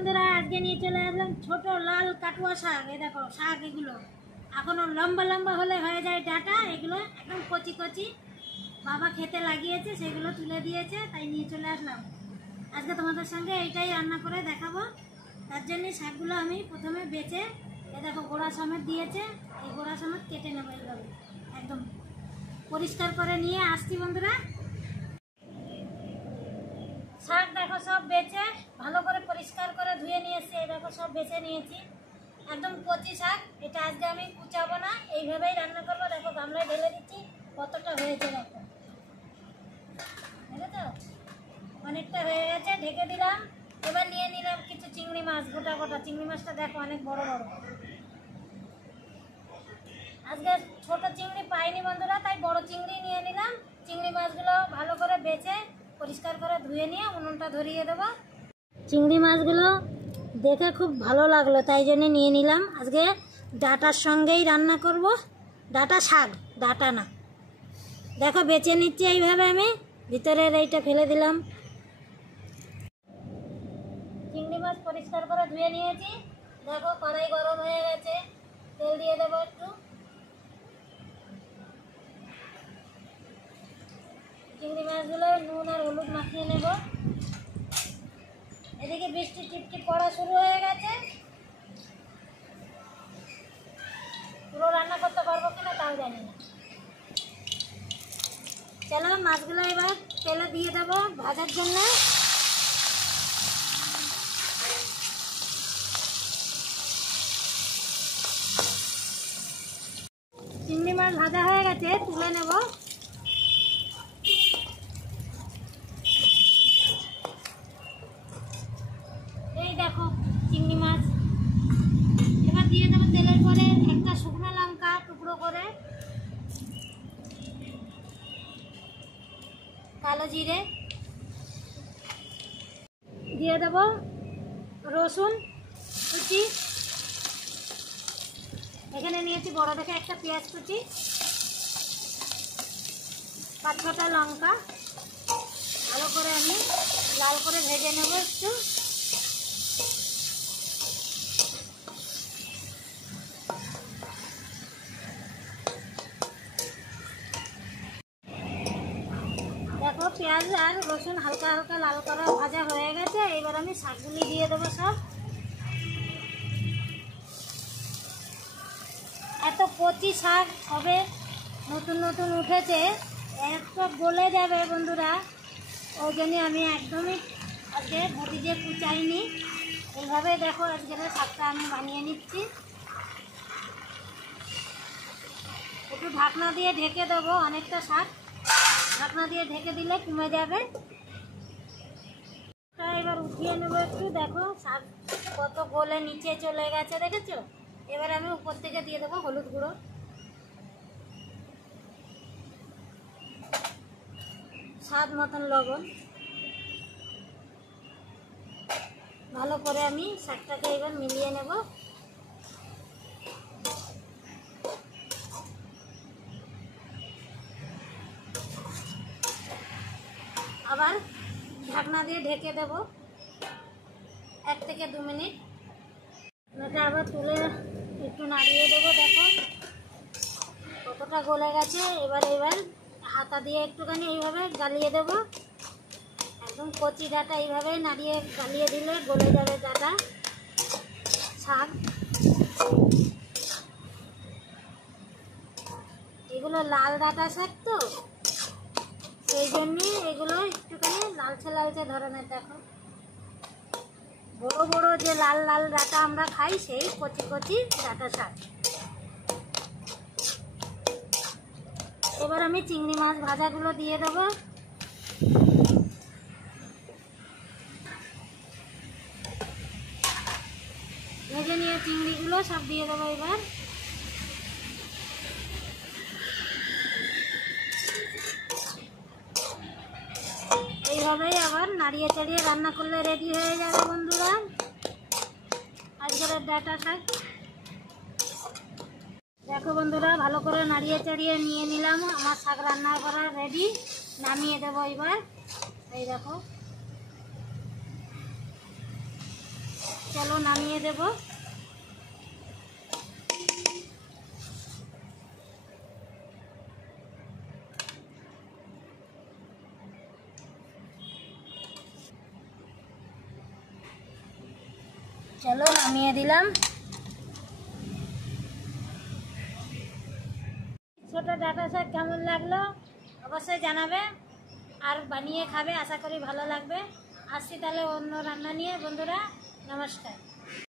বন্ধুরা, আজকে নিয়ে চলে আসলাম ছোট লাল কাটুয়া শাক। এই দেখো শাক, এগুলো এখনো লম্বা লম্বা হলে হয়ে যায় ডাটা। এগুলো একদম কচি কচি, বাবা খেতে লাগিয়েছে, সেগুলো তুলে দিয়েছে, তাই নিয়ে চলে আসলাম। আজকে তোমাদের সঙ্গে এইটাই রান্না করে দেখাবো। তার জন্য শাকগুলো আমি প্রথমে বেছে, এ দেখো গোড়া সমেত দিয়েছে, এই গোড়া সমেত কেটে নেবো এইভাবে। একদম পরিষ্কার করে নিয়ে আসছি বন্ধুরা। শাক দেখো সব বেছে ভালো করে পরিষ্কার করে ধুয়ে নিয়েছি। এই দেখো সব বেছে নিয়েছি, একদম কচি শাক। এটা আজকে আমি কুচাবো না, এইভাবেই রান্না করবো। দেখো গামলায় ঢেলে দিচ্ছি, কতটা হয়েছে দেখো, দেখেছো অনেকটা হয়ে গেছে। ঢেকে দিলাম। এবার নিয়ে নিলাম কিছু চিংড়ি মাছ, গোটা গোটা চিংড়ি মাছটা দেখো অনেক বড় বড়। আজকে ছোট চিংড়ি পাইনি বন্ধুরা, তাই বড় চিংড়ি নিয়ে নিলাম। চিংড়ি মাছগুলো ভালো করে বেছে পরিষ্কার করে ধুয়ে নিয়ে উনুনটা ধরিয়ে দেবো। চিংড়ি মাছগুলো দেখে খুব ভালো লাগলো, তাই জন্য নিয়ে নিলাম। আজকে ডাটার সঙ্গেই রান্না করব। ডাটা শাক, ডাটা না। দেখো বেছে নিচ্ছি এইভাবে, আমি ভিতরের এইটা ফেলে দিলাম। চিংড়ি মাছ পরিষ্কার করে ধুয়ে নিয়েছি। দেখো কড়াই গরম হয়ে গেছে, তেল দিয়ে দেবো একটু। চিংড়ি মাছগুলো নুন আর হলুদ মাখিয়ে নেব। এদিকে বৃষ্টি টিপটিপ পড়া শুরু হয়ে গেছে। পুরো রান্না করতে পারবো কিনা তাও জানি না। চলো মাছগুলো এবার তেলে দিয়ে দেবো ভাজার জন্য। চিংড়ি মাছ ভাজা হয়ে গেছে, তুলে নেব। এই দেখো চিংড়ি মাছ। এবার দিয়ে দেবো তেলের পরে একটা শুকনো লঙ্কা টুকরো করে, কালো জিরে দিয়ে দেব, রসুন কুচি, এখানে নিয়েছি বড় দেখে একটা পেঁয়াজ কুচি, 5-6টা লঙ্কা। ভালো করে আমি লাল করে ভেজে নেব একটু। দেখো পেঁয়াজ আর রসুন হালকা হালকা লাল করে ভাজা হয়ে গেছে। এবার আমি শাকগুলি দিয়ে দেবো সব। এত কচি শাক হবে, নতুন নতুন উঠেছে, একটা গলে যাবে বন্ধুরা। ওই জন্য আমি একদমই আজকে বটি দিয়ে কুচাইনি, এইভাবে দেখো আজকের শাকটা আমি বানিয়ে নিচ্ছি। একটু ঢাকনা দিয়ে ঢেকে দেবো, অনেকটা শাক ঢাকনা দিয়ে ঢেকে দিলে কমে যাবে। এবার উঠিয়ে নেবো একটু। দেখো শাক কত গলে নিচে চলে গেছে, দেখেছো? এবার আমি উপর থেকে দিয়ে দেবো হলুদ গুঁড়ো, স্বাদ মতন লবণ। ভালো করে আমি শাকটাকে এবার মিলিয়ে নেব। আবার ঢাকনা দিয়ে ঢেকে দেব 1 থেকে 2 মিনিট। এটা আবার তুলে একটু নাড়িয়ে দেবো। দেখো কতটা গলে গেছে। এবার হাতা দিয়ে একটুখানি এইভাবে গালিয়ে দেবো। একদম কচি ডাটা এইভাবে নাড়িয়ে গালিয়ে দিলে গলে যাবে ডাটা শাক। এগুলো লাল ডাটা শাক তো, সেই জন্যই এগুলো একটুখানি লালচে লালচে ধরনের। দেখো বড় বড় যে লাল লাল ডাটা আমরা খাই, সেই কচি কচি ডাটা শাক। এবার আমি চিংড়ি মাছ ভাজাগুলো দিয়ে দেবো। ভেজে নিয়ে চিংড়িগুলো সব দিয়ে দেবো এবার। এইভাবেই আবার নাড়িয়ে চাড়িয়ে রান্না করলে রেডি হয়ে যাবে বন্ধুরা আজকের ডাটা শাক। দেখো বন্ধুরা, ভালো করে নাড়িয়ে চাড়িয়ে নিয়ে নিলাম। আমার শাক রান্না করা রেডি, নামিয়ে দেবো এবার। এই দেখো চলো নামিয়ে দেব। চলো নামিয়ে দিলাম। ছোট ডাটা শাক কেমন লাগলো অবশ্যই জানাবে, আর বানিয়ে খাবে, আশা করি ভালো লাগবে। আসছি তাহলে অন্য রান্না নিয়ে। বন্ধুরা নমস্কার।